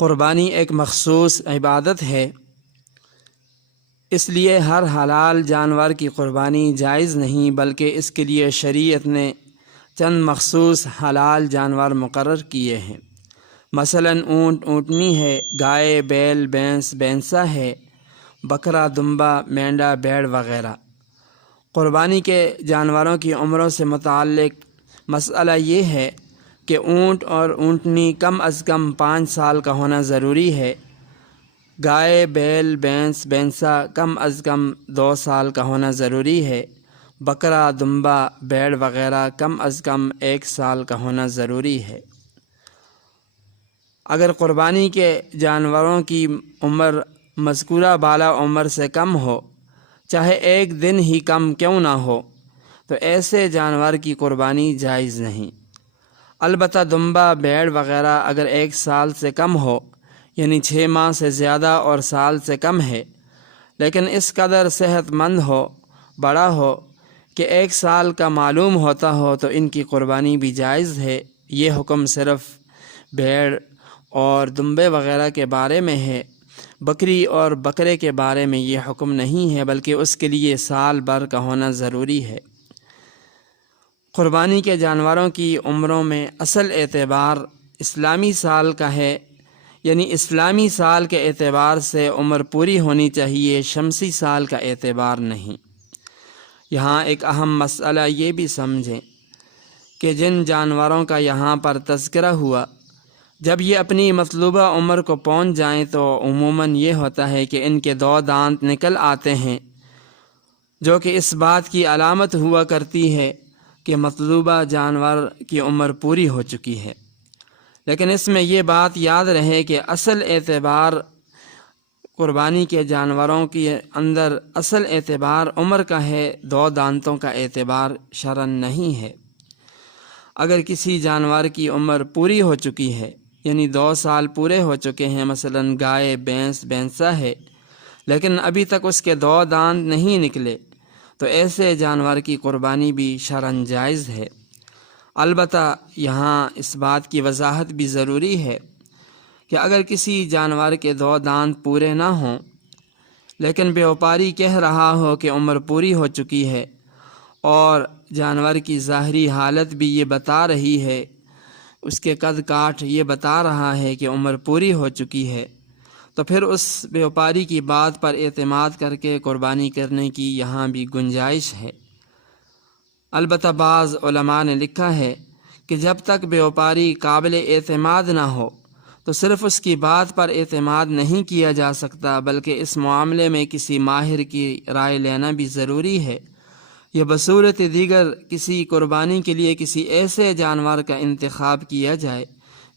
قربانی ایک مخصوص عبادت ہے، اس لیے ہر حلال جانور کی قربانی جائز نہیں، بلکہ اس کے لیے شریعت نے چند مخصوص حلال جانور مقرر کیے ہیں۔ مثلاً اونٹ اونٹنی ہے، گائے بیل بھینس بھینسا ہے، بکرا دمبا مینڈا بھیڑ وغیرہ۔ قربانی کے جانوروں کی عمروں سے متعلق مسئلہ یہ ہے کہ اونٹ اور اونٹنی کم از کم 5 سال کا ہونا ضروری ہے، گائے بیل بھینس بھینسا کم از کم 2 سال کا ہونا ضروری ہے، بکرا دمبا بھیڑ وغیرہ کم از کم 1 سال کا ہونا ضروری ہے۔ اگر قربانی کے جانوروں کی عمر مذکورہ بالا عمر سے کم ہو، چاہے 1 دن ہی کم کیوں نہ ہو، تو ایسے جانور کی قربانی جائز نہیں۔ البتہ دمبا بھیڑ وغیرہ اگر 1 سال سے کم ہو، یعنی 6 ماہ سے زیادہ اور سال سے کم ہے، لیکن اس قدر صحت مند ہو، بڑا ہو کہ 1 سال کا معلوم ہوتا ہو، تو ان کی قربانی بھی جائز ہے۔ یہ حکم صرف بھیڑ اور دمبے وغیرہ کے بارے میں ہے، بکری اور بکرے کے بارے میں یہ حکم نہیں ہے، بلکہ اس کے لیے سال بھر کا ہونا ضروری ہے۔ قربانی کے جانوروں کی عمروں میں اصل اعتبار اسلامی سال کا ہے، یعنی اسلامی سال کے اعتبار سے عمر پوری ہونی چاہیے، شمسی سال کا اعتبار نہیں۔ یہاں ایک اہم مسئلہ یہ بھی سمجھیں کہ جن جانوروں کا یہاں پر تذکرہ ہوا، جب یہ اپنی مطلوبہ عمر کو پہنچ جائیں تو عموماً یہ ہوتا ہے کہ ان کے 2 دانت نکل آتے ہیں، جو کہ اس بات کی علامت ہوا کرتی ہے کہ مطلوبہ جانور کی عمر پوری ہو چکی ہے۔ لیکن اس میں یہ بات یاد رہے کہ اصل اعتبار قربانی کے جانوروں کے اندر اصل اعتبار عمر کا ہے، 2 دانتوں کا اعتبار شرعاً نہیں ہے۔ اگر کسی جانور کی عمر پوری ہو چکی ہے، یعنی 2 سال پورے ہو چکے ہیں، مثلاً گائے بھینس بھینسا ہے، لیکن ابھی تک اس کے 2 دانت نہیں نکلے، تو ایسے جانور کی قربانی بھی شرعاً جائز ہے۔ البتہ یہاں اس بات کی وضاحت بھی ضروری ہے کہ اگر کسی جانور کے 2 دانت پورے نہ ہوں، لیکن بیوپاری کہہ رہا ہو کہ عمر پوری ہو چکی ہے، اور جانور کی ظاہری حالت بھی یہ بتا رہی ہے، اس کے قد کاٹ یہ بتا رہا ہے کہ عمر پوری ہو چکی ہے، تو پھر اس بیوپاری کی بات پر اعتماد کر کے قربانی کرنے کی یہاں بھی گنجائش ہے۔ البتہ بعض علماء نے لکھا ہے کہ جب تک بیوپاری قابل اعتماد نہ ہو تو صرف اس کی بات پر اعتماد نہیں کیا جا سکتا، بلکہ اس معاملے میں کسی ماہر کی رائے لینا بھی ضروری ہے۔ یہ بصورت دیگر کسی قربانی کے لیے کسی ایسے جانور کا انتخاب کیا جائے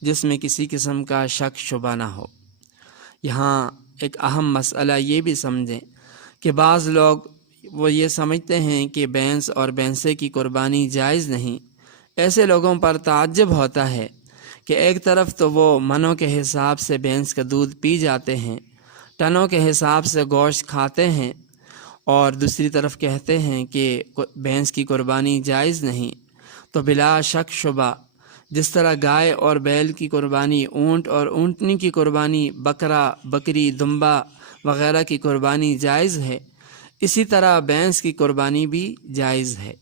جس میں کسی قسم کا شک شبہ نہ ہو۔ یہاں ایک اہم مسئلہ یہ بھی سمجھیں کہ بعض لوگ وہ یہ سمجھتے ہیں کہ بھینس اور بھینسے کی قربانی جائز نہیں۔ ایسے لوگوں پر تعجب ہوتا ہے کہ ایک طرف تو وہ منوں کے حساب سے بھینس کا دودھ پی جاتے ہیں، ٹنوں کے حساب سے گوشت کھاتے ہیں، اور دوسری طرف کہتے ہیں کہ بھینس کی قربانی جائز نہیں۔ تو بلا شک شبہ جس طرح گائے اور بیل کی قربانی، اونٹ اور اونٹنی کی قربانی، بکرا بکری دمبا وغیرہ کی قربانی جائز ہے، اسی طرح بھینس کی قربانی بھی جائز ہے۔